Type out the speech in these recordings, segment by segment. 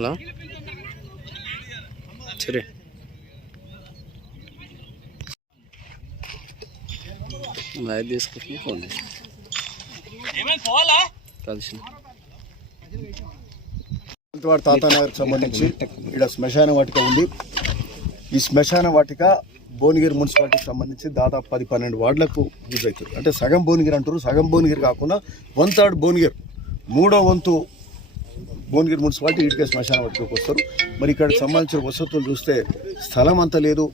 Hello సరే. Light తీసుకుని phone కలిసి వాడి తాత నగర్కి సంబంధించి ఇక్కడ శ్మశాన వాటిక ఉంది. ఈ శ్మశాన వాటిక భువనగిరి మున్సిపాలిటీకి సంబంధించి దాదాపు పది పన్నెండు వార్డులకు యూజ్ అవుతుంది. అంటే సగం భువనగిరి అంటారు సగం భువనగిరి కాకుండా వన్ థర్డ్ భువనగిరి. మూడో వంతు భువనగిరి మున్సిపాలిటీ ఇటుకే శ్మశాన వాటికకు వస్తారు. మరి ఇక్కడికి సంబంధించిన వసతులు చూస్తే స్థలం అంత లేదు.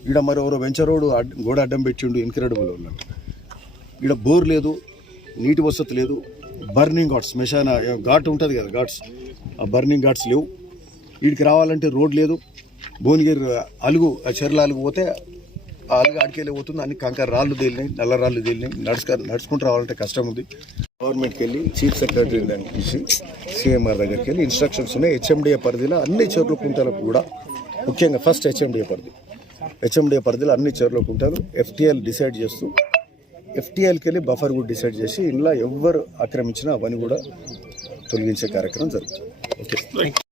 ఇక్కడ మరి ఎవరో వెంచర్ రోడ్డు అడ్- గోడ అడ్డం పెట్టిండు ఇన్క్రెడిబుల్ ఉన్నట్టు. ఇక్కడ బోర్ లేదు నీటి వసతి లేదు. బర్నింగ్ ఘాట్స్ శ్మశాన ఘాట్ ఉంటుంది కదా ఘాట్స్. ఆ బర్నింగ్ ఘాట్స్ లేవు. వీడికి రావాలంటే రోడ్ లేదు. భువనగిరి అలుగు ఆ చెర్ల అలుగు పోతే ఆ ఆడికెళ్ళి పోతుంది అన్ని కంకర రాళ్ళు తేలినాయి నల్ల రాళ్ళు తేలినాయి. నడుచుక నడుచుకుంటూ రావాలంటే కష్టం ఉంది. గవర్నమెంట్కి వెళ్ళి చీఫ్ సెక్రటరీ దానికి ఇచ్చి సీఎంఆర్ దగ్గరికి వెళ్ళి ఇన్స్ట్రక్షన్స్ ఉన్నాయి. హెచ్ఎండిఏ పరిధిలో అన్ని చెర్ల కుంటలకు కూడా ముఖ్యంగా ఫస్ట్ హెచ్ఎండిఏ పరిధి. హెచ్ఎండిఏ పరిధిలో అన్ని చెర్ల కుంటారు ఎఫ్టీఎల్ డిసైడ్ చేస్తూ ఎఫ్టీఎల్కి వెళ్ళి బఫర్ కూడా డిసైడ్ చేసి ఇంట్లో ఎవ్వరు ఆక్రమించినా అవన్నీ కూడా తొలగించే కార్యక్రమం జరుగుతుంది. ఓకే